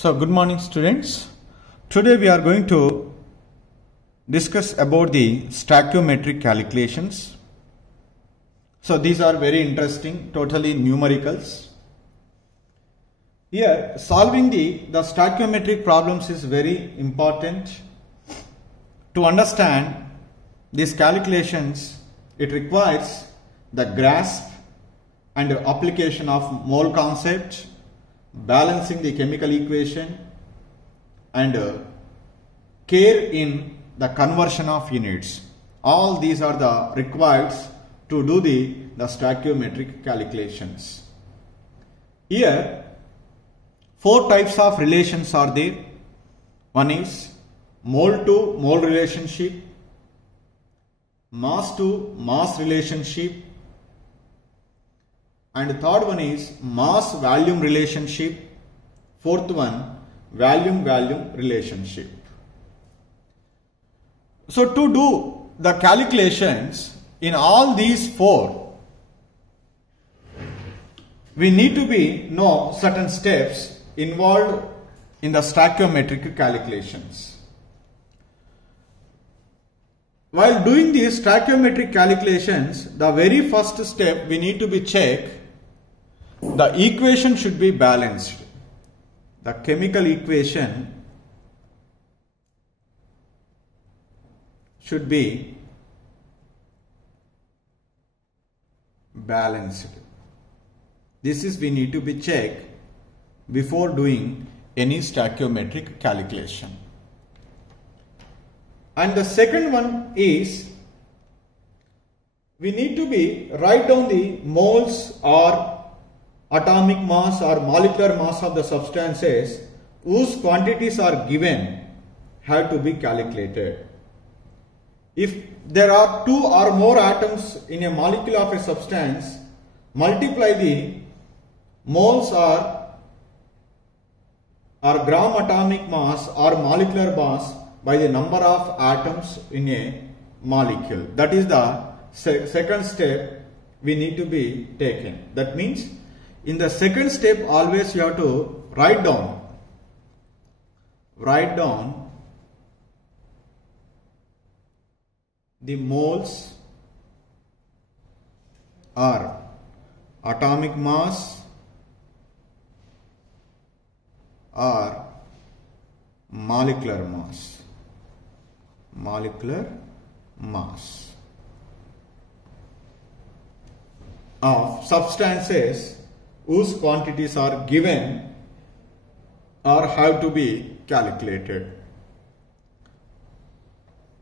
So good morning students. Today we are going to discuss about the stoichiometric calculations. So these are very interesting, totally numericals. Here solving the stoichiometric problems is very important. To understand these calculations, it requires the grasp and application of mole concept, balancing the chemical equation, and care in the conversion of units. All these are the required to do the stoichiometric calculations. Here, four types of relations are there. One is mole to mole relationship, mass to mass relationship, and third one is mass volume relationship, fourth one volume relationship. So to do the calculations in all these four, we need to know certain steps involved in the stoichiometric calculations. While doing these stoichiometric calculations, the very first step we need to check the equation should be balanced. The chemical equation should be balanced. This is we need to check before doing any stoichiometric calculation. And the second one is we need to write down the moles or atomic mass or molecular mass of the substances whose quantities are given have to be calculated. If there are two or more atoms in a molecule of a substance, multiply the moles or gram atomic mass or molecular mass by the number of atoms in a molecule. That is the second step we need to be taken. That means in the second step always you have to write down the moles or atomic mass or molecular mass of substances whose quantities are given or have to be calculated.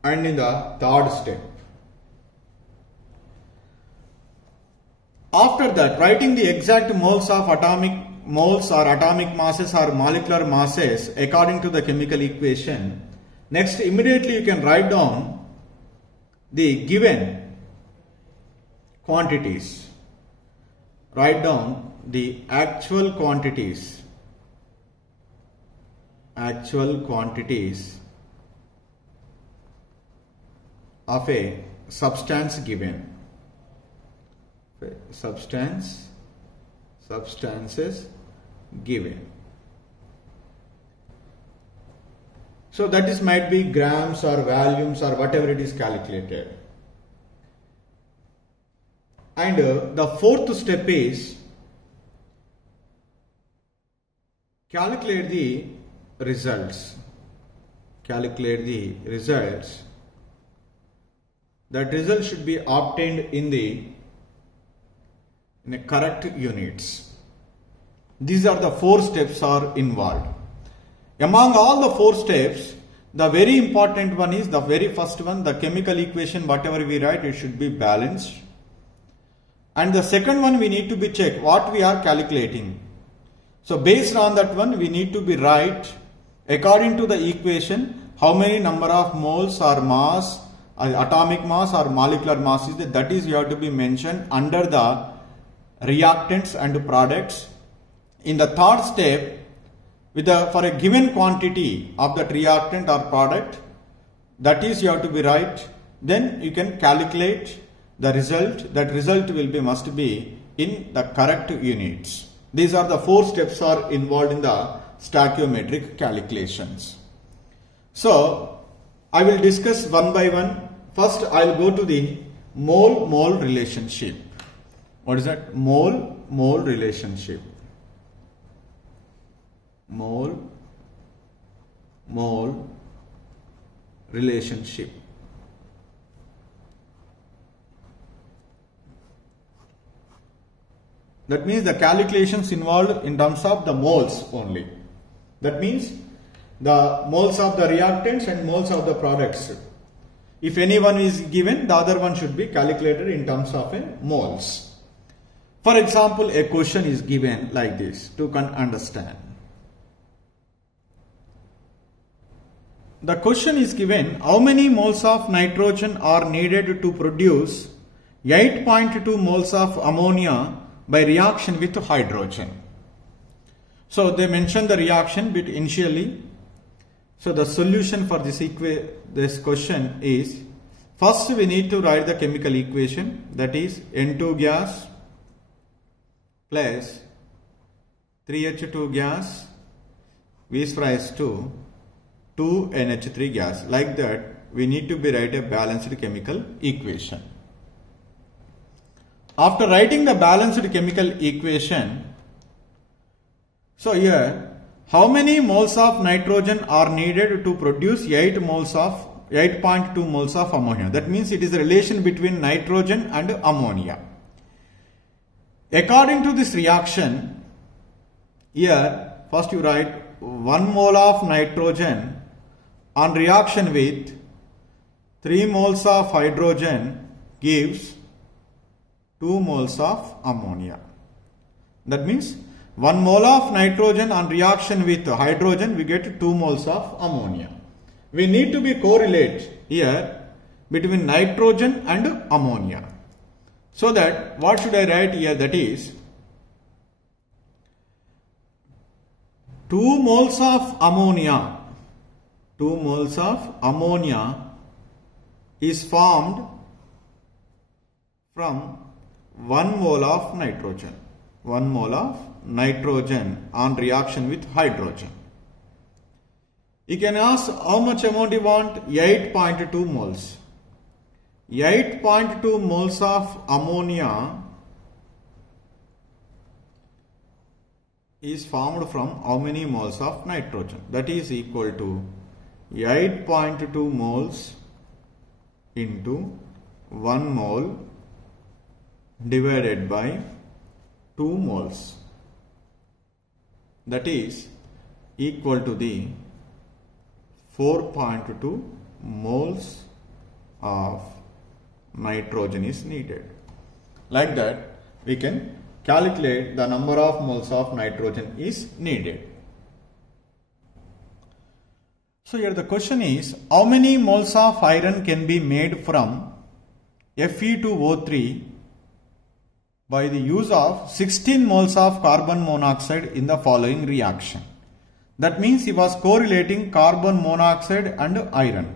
And in the third step, after that, writing the exact moles of moles or atomic masses or molecular masses according to the chemical equation. Next, immediately you can write down the given quantities. Write down the actual quantities of a substance given. Substances given. So that is might be grams or volumes or whatever it is calculated. And the fourth step is calculate the results. That result should be obtained in the correct units. These are the four steps are involved. Among all the four steps, the very important one is the very first one, the chemical equation, whatever we write, it should be balanced. And the second one, we need to check what we are calculating. So based on that one, we need to write according to the equation how many number of moles or mass, atomic mass or molecular mass is that is you have to be mentioned under the reactants and products. In the third step, for a given quantity of that reactant or product, that is you have to write, then you can calculate the result. That result must be in the correct units. These are the four steps are involved in the stoichiometric calculations. So I will discuss one by one. First I will go to the mole-mole relationship. What is that? Mole-mole relationship. Mole-mole relationship. That means the calculations involved in terms of the moles only. That means the moles of the reactants and moles of the products. If any one is given, the other one should be calculated in terms of moles. For example, a question is given like this to understand. The question is given, how many moles of nitrogen are needed to produce 8.2 moles of ammonia by reaction with hydrogen? So they mentioned the reaction bit initially. So the solution for this question is, first we need to write the chemical equation, that is N2 gas plus 3H2 gas V is rise to 2NH3 gas. Like that we need to write a balanced chemical equation. After writing the balanced chemical equation, so here how many moles of nitrogen are needed to produce 8.2 moles of ammonia? That means it is a relation between nitrogen and ammonia. According to this reaction, here first you write 1 mole of nitrogen on reaction with 3 moles of hydrogen gives 2 moles of ammonia. That means 1 mole of nitrogen on reaction with hydrogen, we get 2 moles of ammonia. We need to be correlate here between nitrogen and ammonia. So that what should I write here? That is 2 moles of ammonia. 2 moles of ammonia is formed from 1 mole of nitrogen. 1 mole of nitrogen on reaction with hydrogen. You can ask how much amount you want? 8.2 moles. 8.2 moles of ammonia is formed from how many moles of nitrogen? That is equal to 8.2 moles into 1 mole divided by 2 moles. That is equal to the 4.2 moles of nitrogen is needed. Like that we can calculate the number of moles of nitrogen is needed. So here the question is, how many moles of iron can be made from Fe2O3 by the use of 16 moles of carbon monoxide in the following reaction? That means he was correlating carbon monoxide and iron.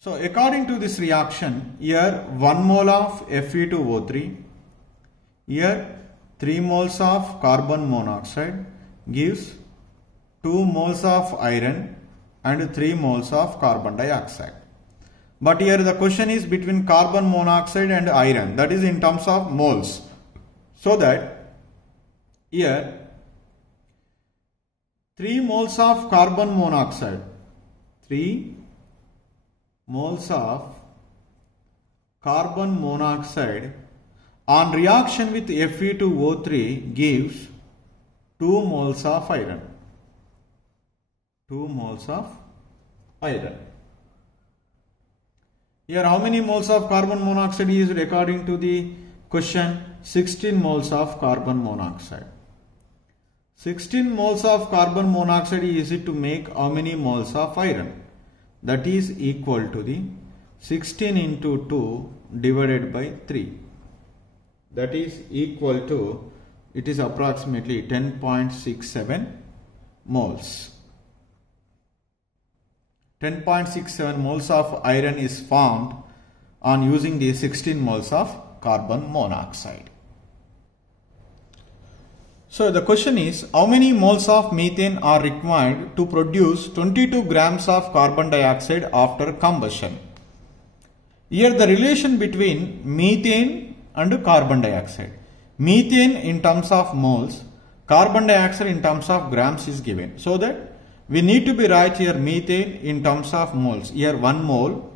So according to this reaction, here 1 mole of Fe2O3, here 3 moles of carbon monoxide gives 2 moles of iron and 3 moles of carbon dioxide. But here the question is between carbon monoxide and iron, that is in terms of moles. So that here 3 moles of carbon monoxide, 3 moles of carbon monoxide on reaction with Fe2O3 gives 2 moles of iron. 2 moles of iron. Here how many moles of carbon monoxide is according to the question? 16 moles of carbon monoxide. 16 moles of carbon monoxide is to make how many moles of iron? That is equal to the 16 into 2 divided by 3. That is equal to, it is approximately 10.67 moles. 10.67 moles of iron is formed on using the 16 moles of carbon monoxide. So the question is, how many moles of methane are required to produce 22 grams of carbon dioxide after combustion? Here the relation between methane and carbon dioxide. Methane in terms of moles, carbon dioxide in terms of grams is given. So that we need to be right here methane in terms of moles. Here 1 mole.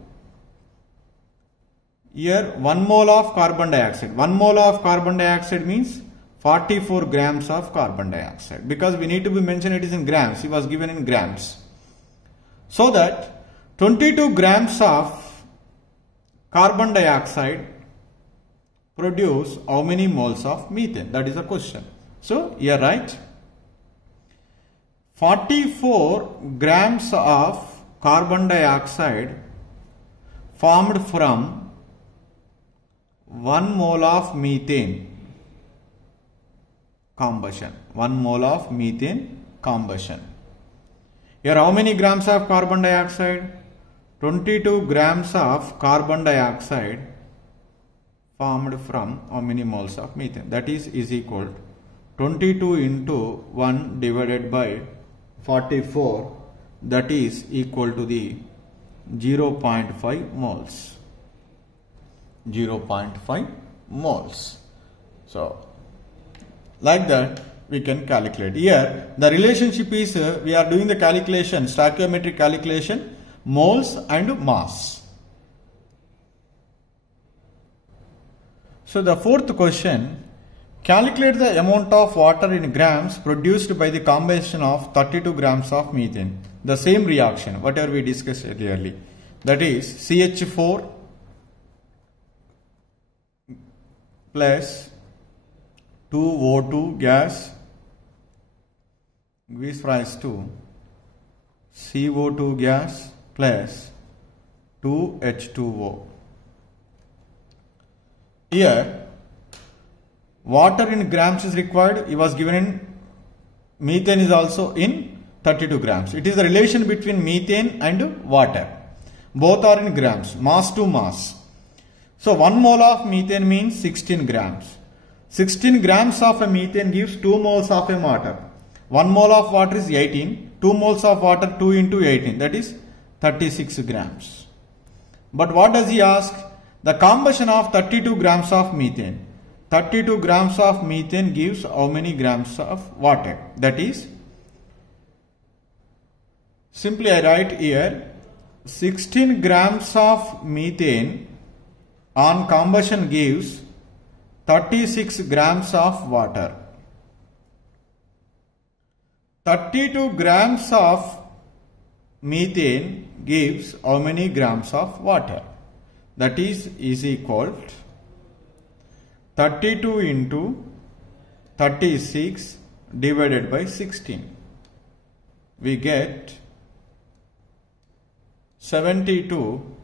Here 1 mole of carbon dioxide. 1 mole of carbon dioxide means 44 grams of carbon dioxide, because we need to be mentioned it is in grams. It was given in grams. So that 22 grams of carbon dioxide produce how many moles of methane? That is the question. So here write 44 grams of carbon dioxide formed from 1 mole of methane combustion. 1 mole of methane combustion. Here how many grams of carbon dioxide? 22 grams of carbon dioxide formed from how many moles of methane? That is equal 22 into 1 divided by 44, that is equal to the 0.5 moles. 0.5 moles. So like that we can calculate. Here the relationship is we are doing the calculation, stoichiometric calculation, moles and mass. So the fourth question, calculate the amount of water in grams produced by the combustion of 32 grams of methane. The same reaction whatever we discussed earlier, that is CH4 plus 2O2 gas gives rise to CO2 gas plus 2H2O. Here water in grams is required. It was given in methane is also in 32 grams. It is the relation between methane and water. Both are in grams, mass to mass. So 1 mole of methane means 16 grams. 16 grams of a methane gives 2 moles of a water. 1 mole of water is 18. 2 moles of water 2 into 18, that is 36 grams. But what does he ask? The combustion of 32 grams of methane. 32 grams of methane gives how many grams of water? That is, simply I write here 16 grams of methane on combustion gives 36 grams of water. 32 grams of methane gives how many grams of water? That is equal to 32 into 36 divided by 16. We get 72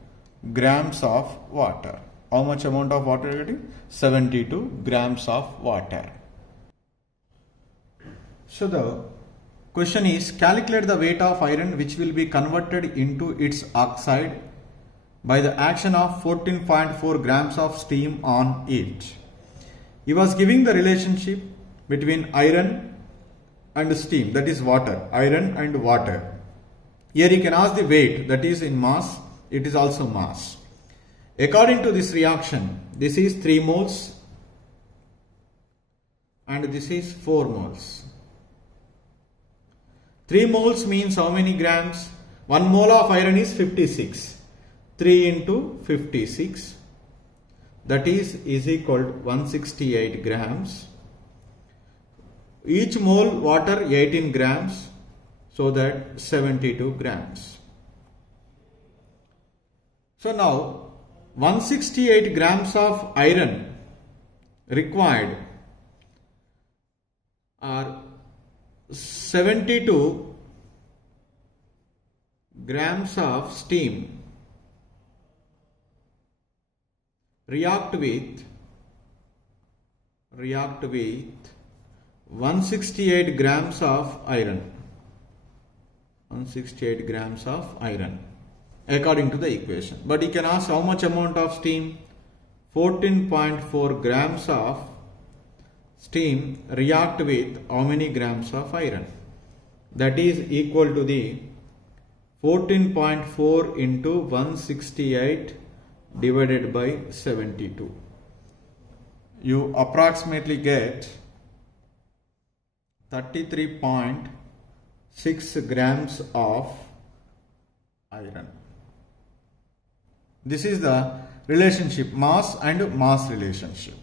grams of water. How much amount of water are you getting? 72 grams of water. So the question is, calculate the weight of iron which will be converted into its oxide by the action of 14.4 grams of steam on it. He was giving the relationship between iron and steam, that is water, iron and water. Here he can ask the weight, that is in mass, it is also mass. According to this reaction, this is 3 moles and this is 4 moles. 3 moles means how many grams? 1 mole of iron is 56. 3 into 56, that is equal to 168 grams. Each mole water 18 grams, so that 72 grams. So now 168 grams of iron required are 72 grams of steam. React with 168 grams of iron. 168 grams of iron according to the equation. But you can ask how much amount of steam? 14.4 grams of steam react with how many grams of iron? That is equal to the 14.4 into 168 divided by 72. You approximately get 33.6 grams of iron. This is the relationship, mass and mass relationship.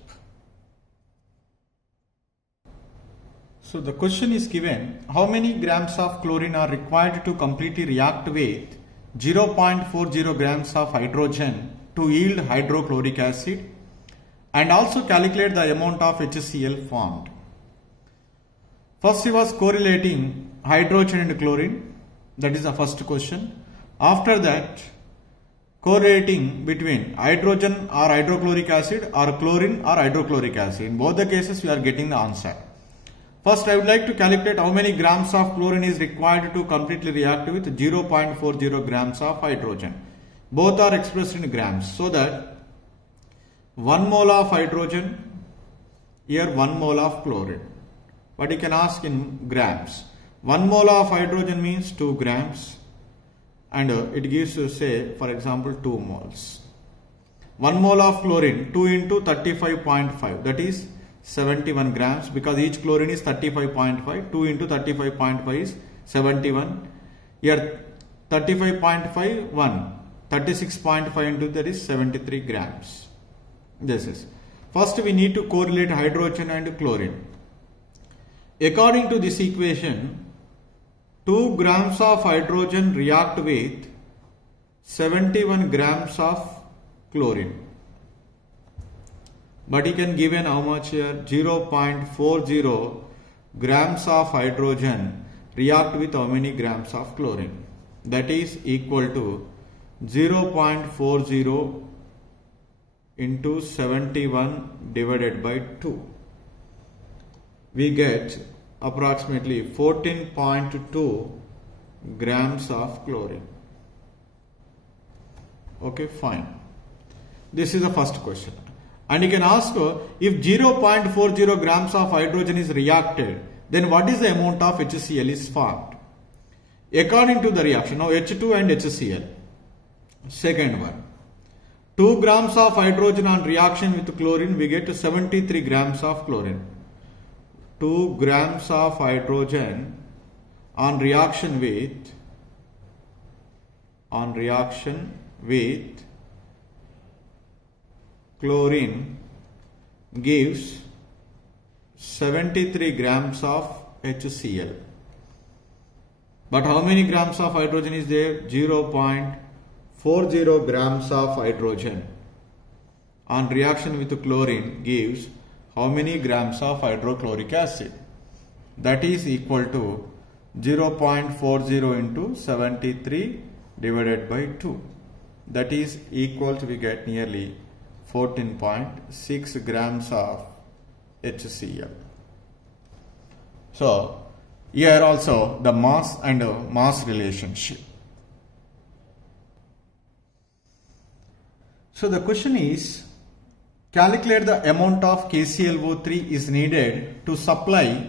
So the question is given, how many grams of chlorine are required to completely react with 0.40 grams of hydrogen to yield hydrochloric acid, and also calculate the amount of HCl formed. First he was correlating hydrogen and chlorine, that is the first question. After that, correlating between hydrogen or hydrochloric acid or chlorine or hydrochloric acid. In both the cases we are getting the answer. First I would like to calculate how many grams of chlorine is required to completely react with 0.40 grams of hydrogen. Both are expressed in grams, so that 1 mole of hydrogen, here 1 mole of chlorine. But you can ask in grams. 1 mole of hydrogen means 2 grams, and it gives you, say for example, 2 moles. 1 mole of chlorine, 2 into 35.5, that is 71 grams, because each chlorine is 35.5. 2 into 35.5 is 71. Here 35.5, 1. 36.5 into that is 73 grams. This is. First we need to correlate hydrogen and chlorine. According to this equation, 2 grams of hydrogen react with 71 grams of chlorine. But he can given how much here? 0.40 grams of hydrogen react with how many grams of chlorine? That is equal to 0.40 into 71 divided by 2. We get approximately 14.2 grams of chlorine. Okay, fine. This is the first question. And you can ask, if 0.40 grams of hydrogen is reacted, then what is the amount of HCl is formed? According to the reaction, now H2 and HCl. Second one, 2 grams of hydrogen on reaction with chlorine, we get 73 grams of chlorine. 2 grams of hydrogen on reaction with chlorine gives 73 grams of HCl. But how many grams of hydrogen is there? 0.40 grams of hydrogen on reaction with chlorine gives how many grams of hydrochloric acid? That is equal to 0.40 into 73 divided by 2. That is equal to, we get nearly 14.6 grams of HCl. So here also the mass and mass relationship. So the question is, calculate the amount of KClO3 is needed to supply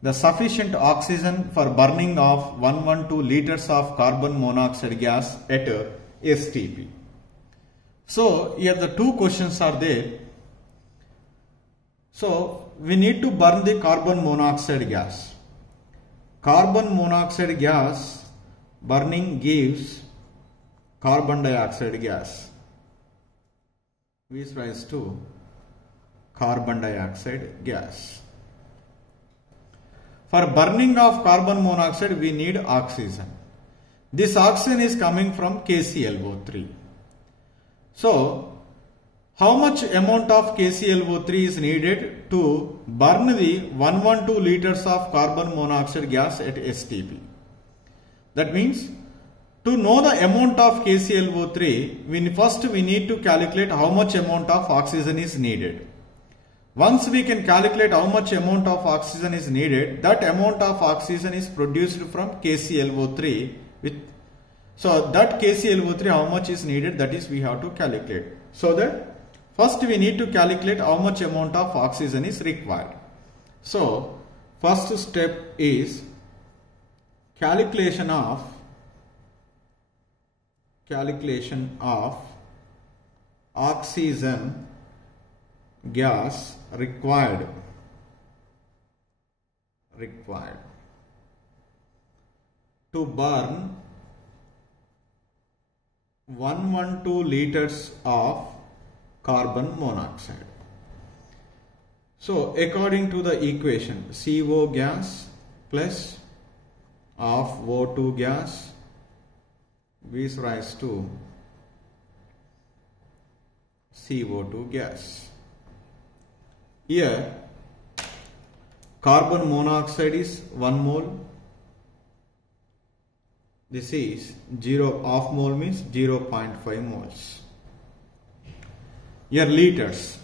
the sufficient oxygen for burning of 112 liters of carbon monoxide gas at STP. So here the two questions are there. So we need to burn the carbon monoxide gas. Carbon monoxide gas burning gives carbon dioxide gas. Gives rise to carbon dioxide gas. For burning of carbon monoxide we need oxygen. This oxygen is coming from KClO3. So how much amount of KClO3 is needed to burn the 112 liters of carbon monoxide gas at STP? That means, to know the amount of KClO3, we need to calculate how much amount of oxygen is needed. Once we can calculate how much amount of oxygen is needed, that amount of oxygen is produced from KClO3 so that KClO3 how much is needed, that is we have to calculate. So that first we need to calculate how much amount of oxygen is required. So first step is calculation of oxygen gas required to burn 112 liters of carbon monoxide. So according to the equation, CO gas plus of O2 gas gives rise to CO2 gas. Here carbon monoxide is 1 mole. This is half mole means 0.5 moles. Here liters.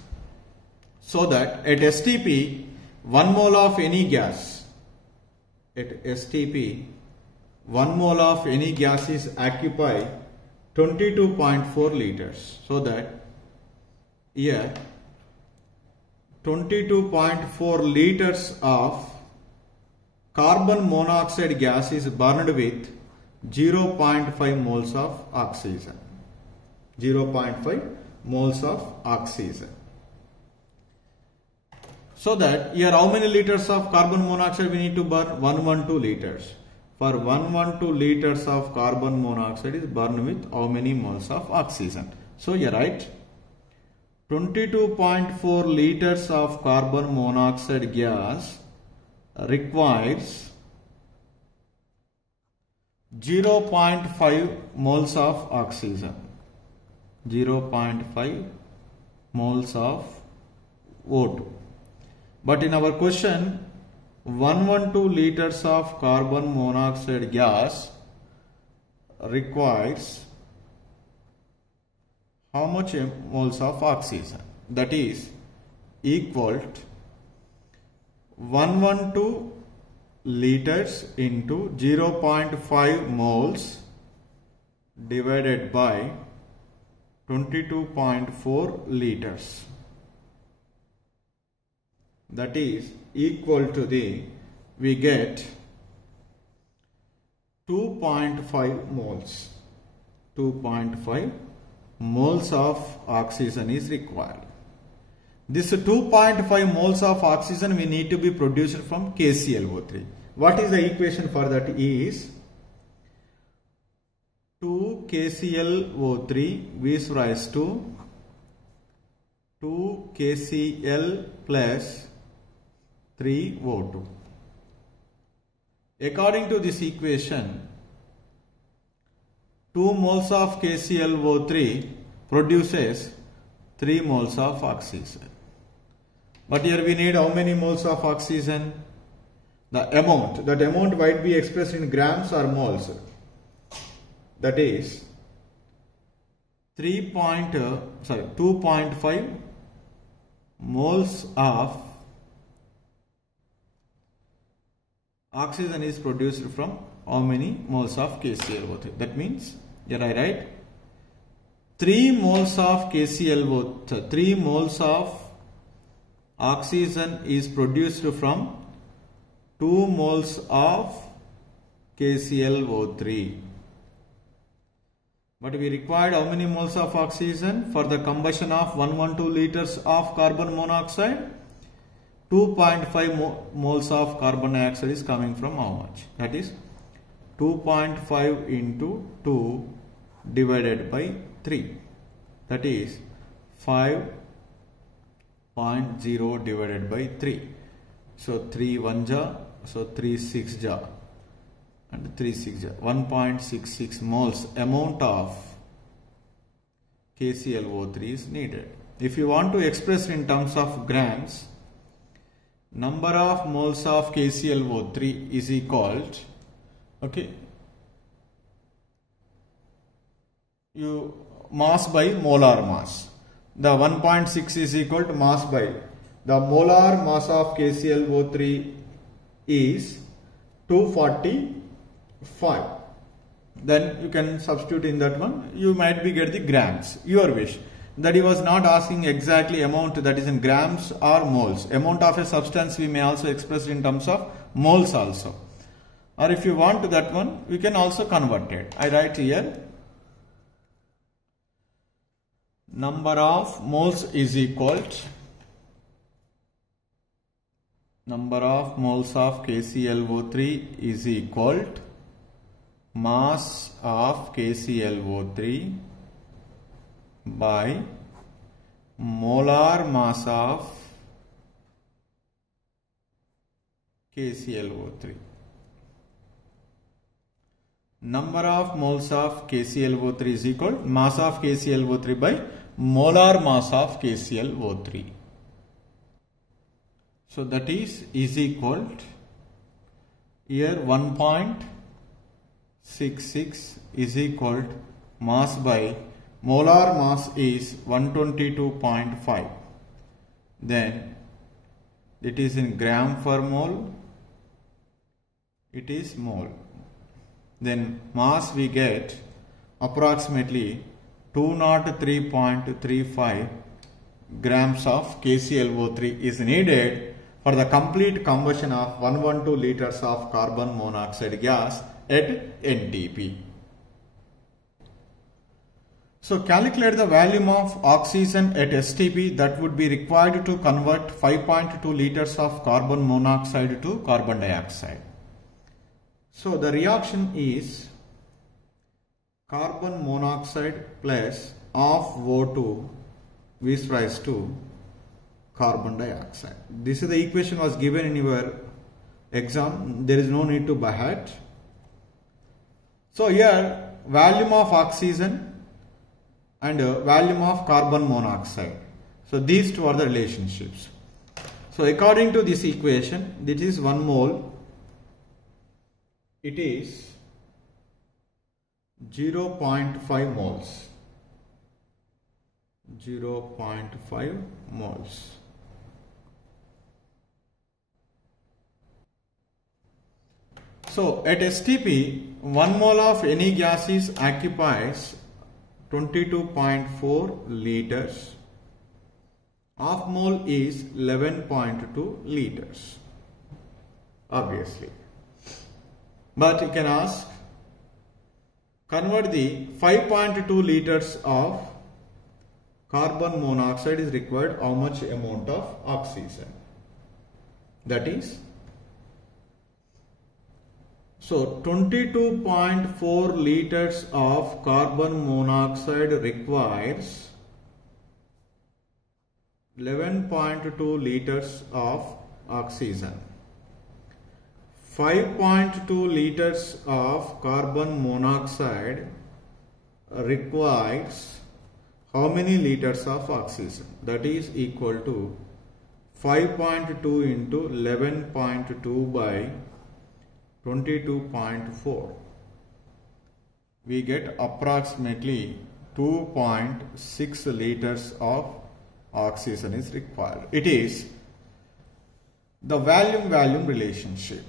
So that at STP 1 mole of any gas, at STP 1 mole of any gas is occupy 22.4 liters. So that here 22.4 liters of carbon monoxide gas is burned with 0.5 moles of oxygen. 0.5 moles of oxygen. So that here how many liters of carbon monoxide we need to burn? 112 liters. For 112 liters of carbon monoxide is burned with how many moles of oxygen? So here write 22.4 liters of carbon monoxide gas requires 0.5 moles of oxygen. 0.5 moles of O2. But in our question, 112 liters of carbon monoxide gas requires how much moles of oxygen? That is equal to 112 liters into 0.5 moles divided by 22.4 liters. That is equal to we get 2.5 moles. 2.5 moles of oxygen is required. This 2.5 moles of oxygen we need to be produced from KClO3. What is the equation for that? Is 2 KClO3 gives rise to 2 KCl plus 3 O2. According to this equation, 2 moles of KClO3 produces 3 moles of oxygen. But here we need how many moles of oxygen? The amount. That amount might be expressed in grams or moles. That is 2.5 moles of oxygen is produced from how many moles of KClO3? That means here I write 3 moles of KClO3, 3 moles of oxygen is produced from 2 moles of KClO3. But we required how many moles of oxygen for the combustion of 112 liters of carbon monoxide? 2.5 moles of carbon dioxide is coming from how much? That is 2.5 into 2 divided by 3. That is 5.0 divided by 3. So 3 1 ja, so 3 6 ja, and 3 6 ja. 1.66 moles amount of KClO3 is needed. If you want to express in terms of grams, number of moles of KClO3 is equal to, okay, mass by molar mass. The 1.6 is equal to mass by the molar mass of KClO3 is 245. Then you can substitute in that one. You might be get the grams, your wish. that he was not asking exactly amount, that is in grams or moles. Amount of a substance we may also express in terms of moles also. Or if you want that one, we can also convert it. I write here, number of moles is equal to number of moles of KClO3 is equal to mass of KClO3 by molar mass of KClO3. Number of moles of KClO3 is equal to mass of KClO3 by molar mass of KClO3. So that is equal to here 1.66 is equal to mass by molar mass is 122.5. Then it is in gram per mole, it is mole. Then mass we get approximately 203.35 grams of KClO3 is needed for the complete combustion of 112 liters of carbon monoxide gas at NTP. So calculate the volume of oxygen at STP that would be required to convert 5.2 liters of carbon monoxide to carbon dioxide. So the reaction is carbon monoxide plus of O2 is raised to carbon dioxide. This is the equation was given in your exam. There is no need to by heart. So here volume of oxygen and volume of carbon monoxide. So these two are the relationships. So according to this equation, this is 1 mole. It is 0.5 moles. 0.5 moles. So at STP, 1 mole of any gases occupies 22.4 liters. Half mole is 11.2 liters. Obviously. But you can ask, convert the 5.2 liters of carbon monoxide is required, how much amount of oxygen? That is, so 22.4 liters of carbon monoxide requires 11.2 liters of oxygen. 5.2 liters of carbon monoxide requires how many liters of oxygen? That is equal to 5.2 into 11.2 by 22.4. We get approximately 2.6 liters of oxygen is required. It is the volume relationship.